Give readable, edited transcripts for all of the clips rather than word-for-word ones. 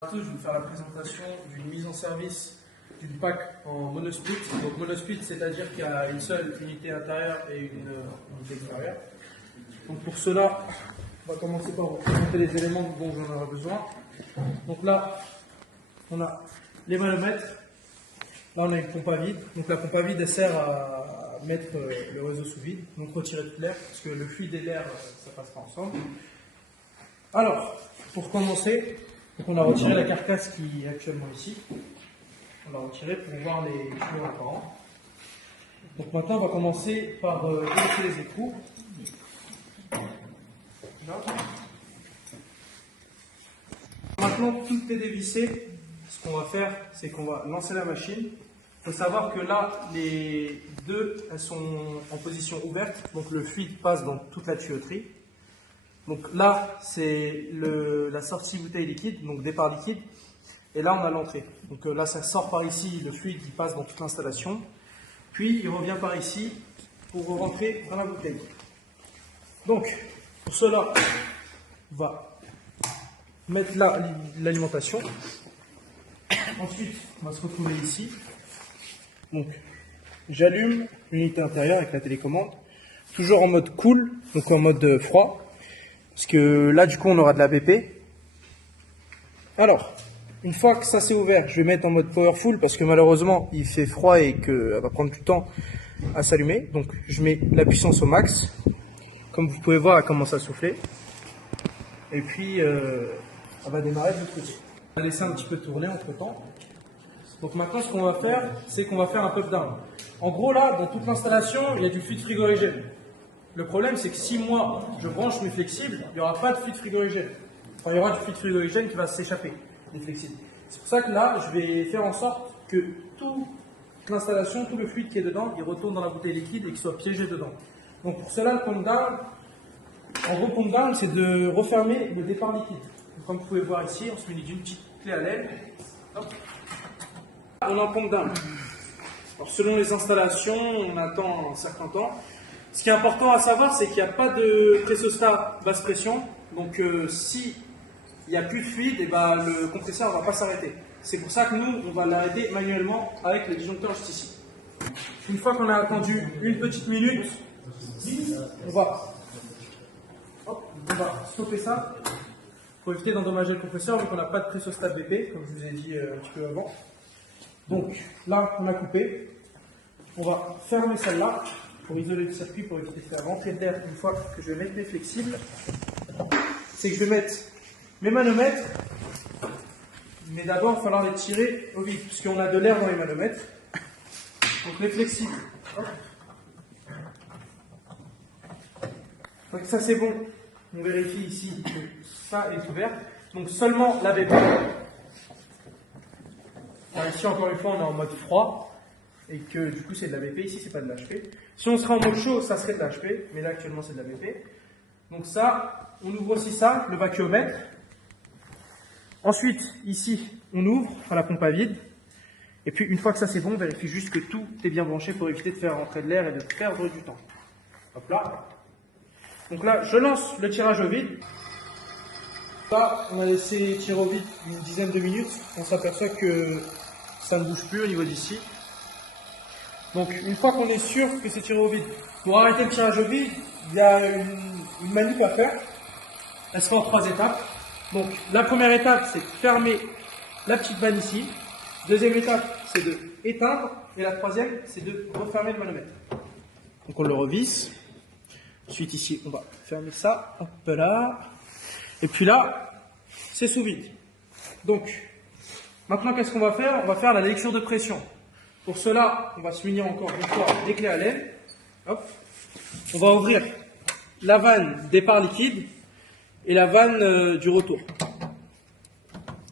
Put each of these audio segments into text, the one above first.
Je vais vous faire la présentation d'une mise en service d'une PAC en monosplit. Donc monosplit, c'est-à-dire qu'il y a une seule unité intérieure et une unité extérieure. Donc pour cela, on va commencer par vous présenter les éléments dont j'en aurai besoin. Donc là, on a les manomètres. Là, on a une pompe à vide. Donc la pompe à vide, elle sert à mettre le réseau sous vide, donc retirer tout l'air, parce que le fluide et l'air, ça passe pas ensemble. Alors, pour commencer, donc on a retiré la carcasse qui est actuellement ici. On l'a retirée pour voir les tuyaux apparents. Donc maintenant, on va commencer par dévisser les écrous. Là. Maintenant, tout est dévissé. Ce qu'on va faire, c'est qu'on va lancer la machine. Il faut savoir que là, les deux, elles sont en position ouverte. Donc le fluide passe dans toute la tuyauterie. Donc là, c'est la sortie bouteille liquide, donc départ liquide. Et là, on a l'entrée. Donc là, ça sort par ici, le fluide il passe dans toute l'installation. Puis, il revient par ici pour rentrer dans la bouteille. Donc, pour cela, on va mettre là l'alimentation. Ensuite, on va se retrouver ici. Donc, j'allume l'unité intérieure avec la télécommande. Toujours en mode cool, donc en mode froid. Parce que là, du coup, on aura de la BP. Alors, une fois que ça c'est ouvert, je vais mettre en mode powerful parce que malheureusement, il fait froid et qu'elle va prendre du temps à s'allumer. Donc, je mets la puissance au max. Comme vous pouvez voir, elle commence à souffler. Et puis, elle va démarrer de l'autre côté. On va laisser un petit peu tourner entre temps. Donc maintenant, ce qu'on va faire, c'est qu'on va faire un pop down. En gros, là, dans toute l'installation, il y a du fluide frigorigène. Le problème, c'est que si moi, je branche mes flexibles, il n'y aura pas de fluide frigorigène. Enfin, il y aura du fluide frigorigène qui va s'échapper des flexibles. C'est pour ça que là, je vais faire en sorte que toute l'installation, tout le fluide qui est dedans, il retourne dans la bouteille liquide et qu'il soit piégé dedans. Donc pour cela, le pump down, en gros, pump down, c'est de refermer le départ liquide. Donc, comme vous pouvez voir ici, on se munit d'une petite clé à l'aile. On a un pump down. Alors, selon les installations, on attend un certain temps. Ce qui est important à savoir, c'est qu'il n'y a pas de pressostat basse pression. Donc, si il n'y a plus de fluide, et ben, le compresseur ne va pas s'arrêter. C'est pour ça que nous, on va l'arrêter manuellement avec le disjoncteur juste ici. Une fois qu'on a attendu une petite minute, on va stopper ça pour éviter d'endommager le compresseur vu qu'on n'a pas de pressostat BP, comme je vous ai dit un petit peu avant. Donc là, on a coupé. On va fermer celle-là pour isoler le circuit, pour éviter de faire rentrer de l'air une fois que je vais mettre mes flexibles. C'est que je vais mettre mes manomètres, mais d'abord, il va falloir les tirer au vide, puisqu'on a de l'air dans les manomètres. Donc les flexibles. Donc ça c'est bon. On vérifie ici que ça est ouvert. Donc seulement la BP. Alors ici encore une fois, on est en mode froid. Et que du coup c'est de la BP, ici c'est pas de l'HP. Si on serait en mode chaud, ça serait de l'HP, mais là actuellement c'est de la BP. Donc ça, on ouvre aussi ça, le vacuomètre. Ensuite, ici, on ouvre la pompe à vide. Et puis une fois que ça c'est bon, on vérifie juste que tout est bien branché pour éviter de faire rentrer de l'air et de perdre du temps. Hop là. Donc là, je lance le tirage au vide. Là, on a laissé tirer au vide une dizaine de minutes. On s'aperçoit que ça ne bouge plus au niveau d'ici. Donc, une fois qu'on est sûr que c'est tiré au vide, pour arrêter le tirage au vide, il y a une manip à faire. Elle se fait en 3 étapes. Donc, la première étape, c'est de fermer la petite vanne ici. Deuxième étape, c'est de éteindre. Et la troisième, c'est de refermer le manomètre. Donc, on le revisse. Ensuite, ici, on va fermer ça. Hop là. Et puis là, c'est sous vide. Donc, maintenant, qu'est-ce qu'on va faire? On va faire la lecture de pression. Pour cela, on va se munir encore une fois des clés à l'aile. Hop. On va ouvrir la vanne départ liquide et la vanne du retour.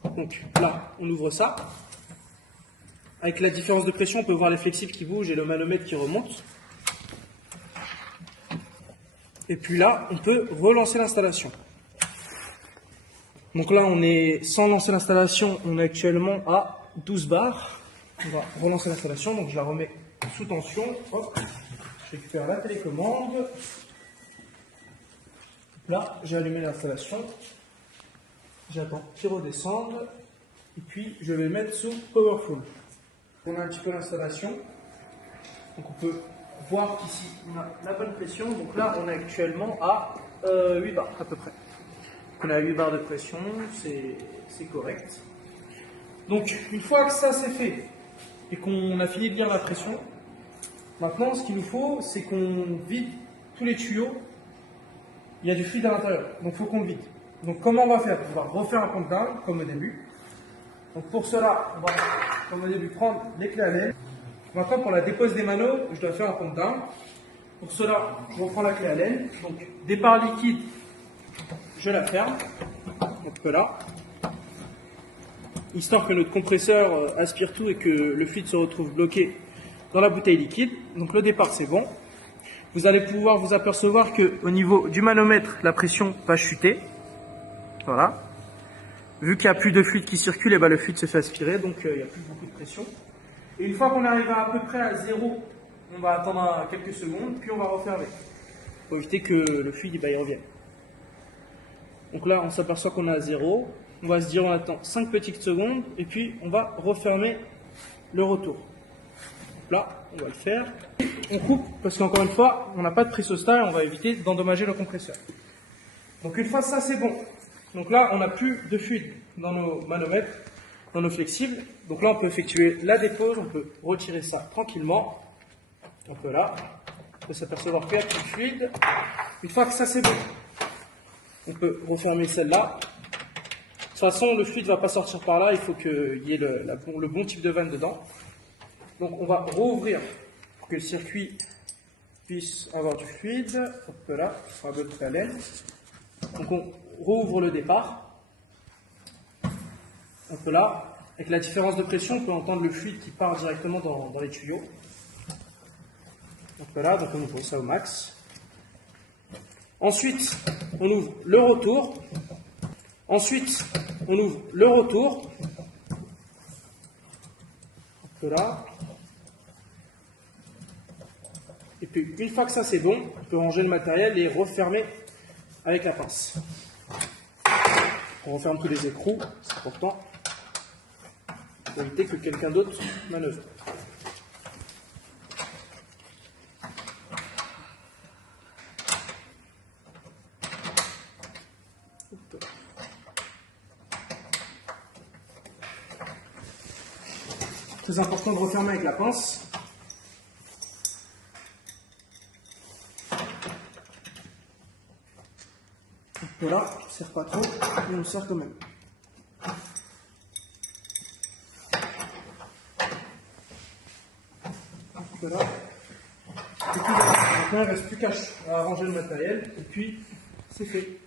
Donc là, on ouvre ça. Avec la différence de pression, on peut voir les flexibles qui bougent et le manomètre qui remonte. Et puis là, on peut relancer l'installation. Donc là, on est sans lancer l'installation, on est actuellement à 12 bars. On va relancer l'installation, donc je la remets sous tension. Hop. Je récupère la télécommande. Là, j'ai allumé l'installation. J'attends qu'il redescende. Et puis je vais mettre sous Powerful. On a un petit peu l'installation. Donc on peut voir qu'ici on a la bonne pression. Donc là on est actuellement à 8 bars à peu près. On est à 8 bars de pression, c'est correct. Donc une fois que ça c'est fait et qu'on a fini de lire la pression, maintenant ce qu'il nous faut c'est qu'on vide tous les tuyaux. Il y a du fluide à l'intérieur, donc il faut qu'on le vide. Donc comment on va faire? On va refaire un pump down comme au début. Donc pour cela, on va, comme au début, prendre les clés Allen. Maintenant pour la dépose des manos, je dois faire un pump down. Pour cela, je reprends la clé Allen. Donc départ liquide, je la ferme. Donc là, histoire que notre compresseur aspire tout et que le fluide se retrouve bloqué dans la bouteille liquide. Donc le départ c'est bon. Vous allez pouvoir vous apercevoir qu'au niveau du manomètre, la pression va chuter. Voilà. Vu qu'il n'y a plus de fluide qui circule, et ben le fluide se fait aspirer, donc il n'y a plus beaucoup de pression. Et une fois qu'on arrive à peu près à 0, on va attendre quelques secondes, puis on va refermer. Il faut éviter que le fluide y revienne. Donc là, on s'aperçoit qu'on est à 0. On va se dire on attend 5 petites secondes, et puis on va refermer le retour. Là, on va le faire. On coupe, parce qu'encore une fois, on n'a pas de pressostat et on va éviter d'endommager le compresseur. Donc une fois ça, c'est bon. Donc là, on n'a plus de fluide dans nos manomètres, dans nos flexibles. Donc là, on peut effectuer la dépose, on peut retirer ça tranquillement. Donc là, on peut s'apercevoir qu'il n'y a plus de fluide. Une fois que ça, c'est bon, on peut refermer celle-là. De toute façon, le fluide ne va pas sortir par là, il faut qu'il y ait le bon type de vanne dedans. Donc on va rouvrir pour que le circuit puisse avoir du fluide. Hop là, ce sera votre Allen. Donc on rouvre le départ. Hop là, avec la différence de pression, on peut entendre le fluide qui part directement dans les tuyaux. Hop là, donc on ouvre ça au max. Ensuite, on ouvre le retour. Ensuite, on ouvre le retour. Hop là. Et puis, une fois que ça c'est bon, on peut ranger le matériel et refermer avec la pince. On referme tous les écrous, c'est important, pour éviter que quelqu'un d'autre manœuvre. Très important de refermer avec la pince. Voilà, on ne serre pas trop, mais on serre quand même. Voilà. Et puis maintenant, il ne reste plus qu'à ranger le matériel, et puis c'est fait.